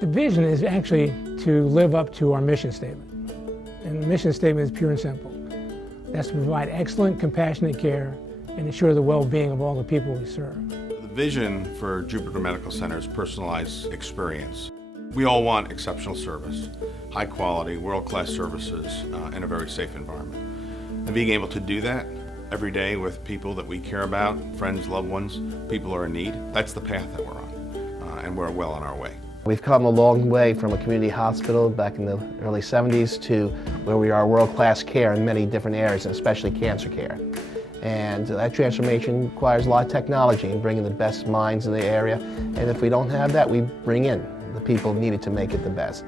The vision is actually to live up to our mission statement. And the mission statement is pure and simple. That's to provide excellent, compassionate care and ensure the well-being of all the people we serve. The vision for Jupiter Medical Center is personalized experience. We all want exceptional service, high quality, world-class services in a very safe environment. And being able to do that every day with people that we care about, friends, loved ones, people who are in need, that's the path that we're on, and we're well on our way. We've come a long way from a community hospital back in the early 70s to where we are world-class care in many different areas, and especially cancer care. And that transformation requires a lot of technology and bringing the best minds in the area. And if we don't have that, we bring in the people needed to make it the best.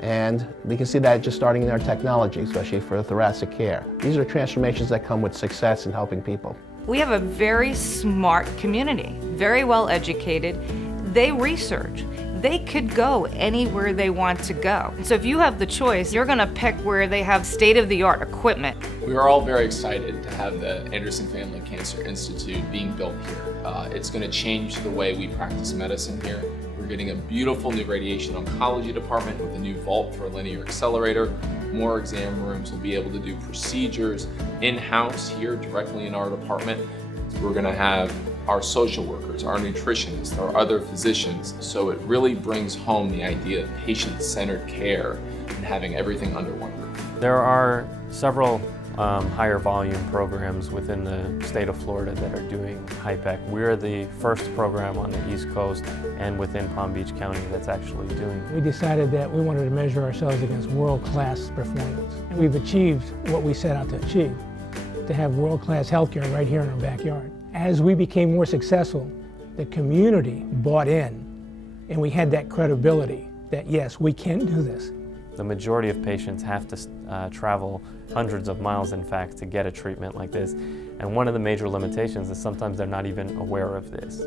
And we can see that just starting in our technology, especially for thoracic care. These are transformations that come with success in helping people. We have a very smart community, very well educated. They research. They could go anywhere they want to go. So if you have the choice, you're gonna pick where they have state-of-the-art equipment. We are all very excited to have the Anderson Family Cancer Institute being built here. It's gonna change the way we practice medicine here. We're getting a beautiful new radiation oncology department with a new vault for a linear accelerator, more exam rooms. We'll be able to do procedures in-house here directly in our department. We're gonna have our social workers, our nutritionists, our other physicians. So it really brings home the idea of patient-centered care and having everything under one roof. There are several higher volume programs within the state of Florida that are doing HIPEC. We're the first program on the East Coast and within Palm Beach County that's actually doing it. We decided that we wanted to measure ourselves against world-class performance. And we've achieved what we set out to achieve, to have world-class healthcare right here in our backyard. As we became more successful, the community bought in, and we had that credibility that yes, we can do this. The majority of patients have to travel hundreds of miles, in fact, to get a treatment like this. And one of the major limitations is sometimes they're not even aware of this.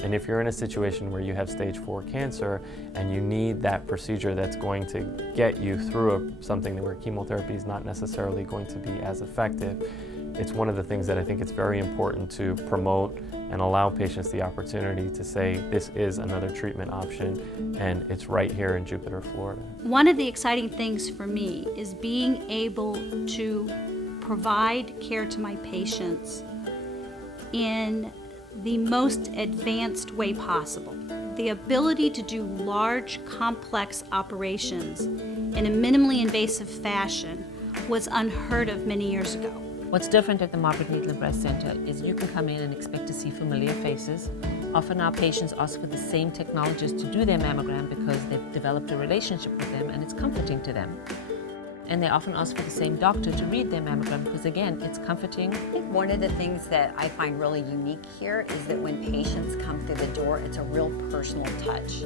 And if you're in a situation where you have stage 4 cancer and you need that procedure that's going to get you through something where chemotherapy is not necessarily going to be as effective, it's one of the things that I think it's very important to promote and allow patients the opportunity to say this is another treatment option and it's right here in Jupiter, Florida. One of the exciting things for me is being able to provide care to my patients in the most advanced way possible. The ability to do large, complex operations in a minimally invasive fashion was unheard of many years ago. What's different at the Margaret Needler Breast Center is you can come in and expect to see familiar faces. Often our patients ask for the same technologist to do their mammogram because they've developed a relationship with them and it's comforting to them. And they often ask for the same doctor to read their mammogram because, again, it's comforting. I think one of the things that I find really unique here is that when patients come through the door, it's a real personal touch.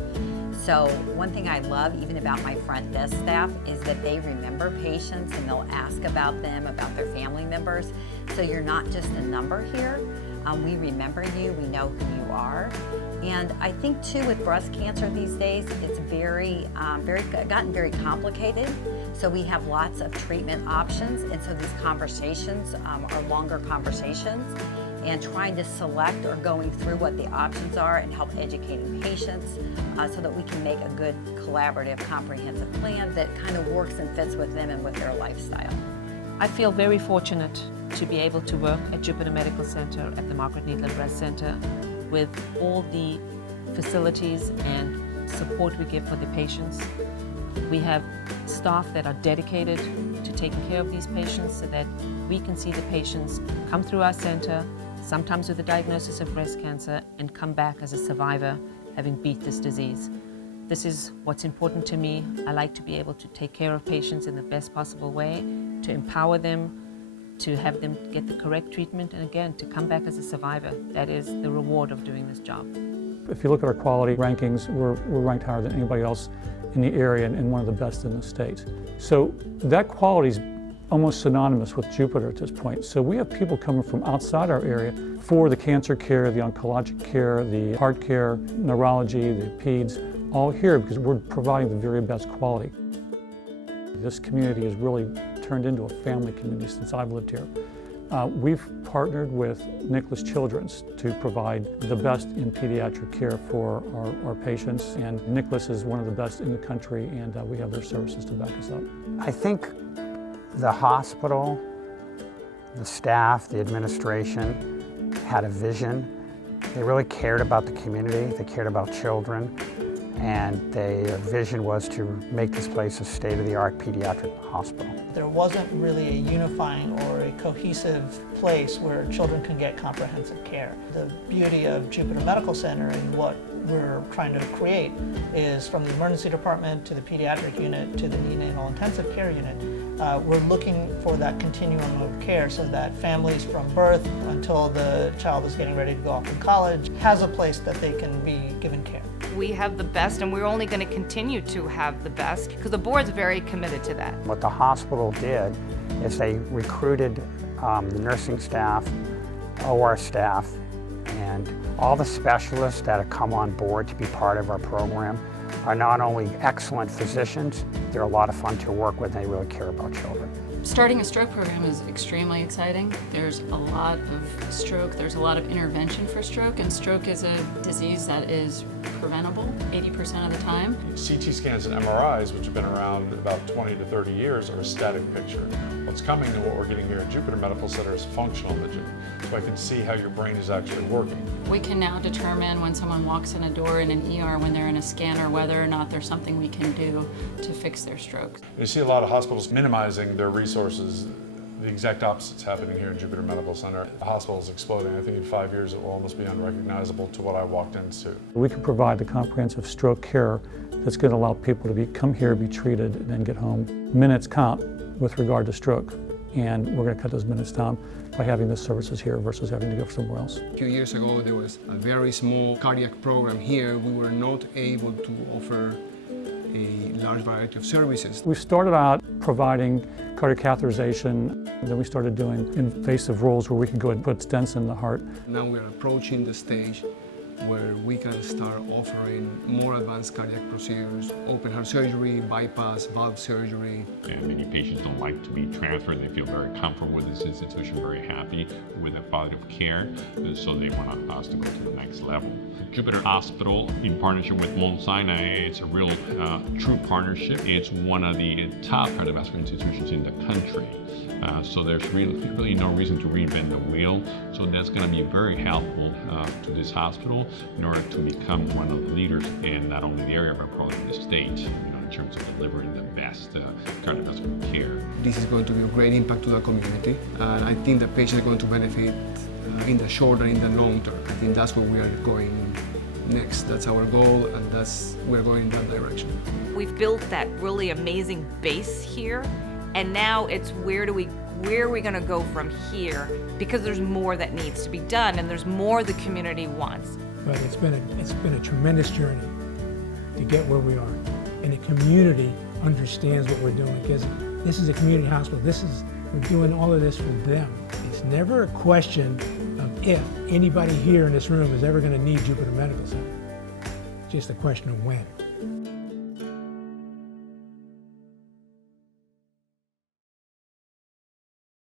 So one thing I love even about my front desk staff is that they remember patients and they'll ask about them, about their family members. So you're not just a number here. We remember you, we know who you are. And I think too with breast cancer these days, it's gotten very complicated. So we have lots of treatment options, and so these conversations are longer conversations, and trying to select or going through what the options are and help educating patients so that we can make a good collaborative, comprehensive plan that kind of works and fits with them and with their lifestyle. I feel very fortunate to be able to work at Jupiter Medical Center at the Margaret Needler Breast Center with all the facilities and support we give for the patients. We have staff that are dedicated to taking care of these patients so that we can see the patients come through our center, sometimes with a diagnosis of breast cancer, and come back as a survivor having beat this disease. This is what's important to me. I like to be able to take care of patients in the best possible way, to empower them, to have them get the correct treatment, and again, to come back as a survivor. That is the reward of doing this job. If you look at our quality rankings, we're ranked higher than anybody else in the area and one of the best in the state. So that quality is almost synonymous with Jupiter at this point. So we have people coming from outside our area for the cancer care, the oncologic care, the heart care, neurology, the peds, all here because we're providing the very best quality. This community has really turned into a family community since I've lived here. We've partnered with Nicholas Children's to provide the best in pediatric care for our patients, and Nicholas is one of the best in the country, and we have their services to back us up. I think the hospital, the staff, the administration had a vision. They really cared about the community, they cared about children, and their vision was to make this place a state-of-the-art pediatric hospital. There wasn't really a unifying or a cohesive place where children can get comprehensive care. The beauty of Jupiter Medical Center and what we're trying to create is, from the emergency department to the pediatric unit to the neonatal intensive care unit, we're looking for that continuum of care so that families from birth until the child is getting ready to go off to college has a place that they can be given care. We have the best, and we're only going to continue to have the best because the board's very committed to that. What the hospital did is they recruited the nursing staff, OR staff, and all the specialists that have come on board to be part of our program are not only excellent physicians, they're a lot of fun to work with, and they really care about children. Starting a stroke program is extremely exciting. There's a lot of stroke, there's a lot of intervention for stroke, and stroke is a disease that is preventable 80% of the time. CT scans and MRIs, which have been around about 20 to 30 years, are a static picture. What's coming and what we're getting here at Jupiter Medical Center is functional imaging, so I can see how your brain is actually working. We can now determine when someone walks in a door in an ER when they're in a scanner whether or not there's something we can do to fix their stroke. You see a lot of hospitals minimizing their resources. The exact opposite's happening here at Jupiter Medical Center. The hospital is exploding. I think in 5 years it will almost be unrecognizable to what I walked into. We can provide the comprehensive stroke care that's going to allow people to come here, be treated, and then get home. Minutes count with regard to stroke, and we're going to cut those minutes down by having the services here versus having to go somewhere else. A few years ago there was a very small cardiac program here. We were not able to offer a large variety of services. We started out providing cardiac catheterization, then we started doing invasive roles where we can go and put stents in the heart. Now we're approaching the stage where we can start offering more advanced cardiac procedures, open heart surgery, bypass, valve surgery. And many patients don't like to be transferred. They feel very comfortable with this institution, very happy with the quality of care, so they want us to go to the next level. Jupiter Hospital, in partnership with Mount Sinai, it's a real true partnership. It's one of the top cardiovascular institutions in the country. So there's really no reason to reinvent the wheel. So that's going to be very helpful to this hospital in order to become one of the leaders in not only the area but probably the state, in terms of delivering the best cardiovascular care. This is going to be a great impact to the community, and I think the patients are going to benefit in the short and in the long term. I think that's where we are going next. That's our goal, and we're going in that direction. We've built that really amazing base here, and now it's where are we going to go from here, because there's more that needs to be done and there's more the community wants. But it's been a tremendous journey to get where we are, and the community understands what we're doing, because this is a community hospital. We're doing all of this for them. It's never a question of if anybody here in this room is ever going to need Jupiter Medical Center. It's just a question of when.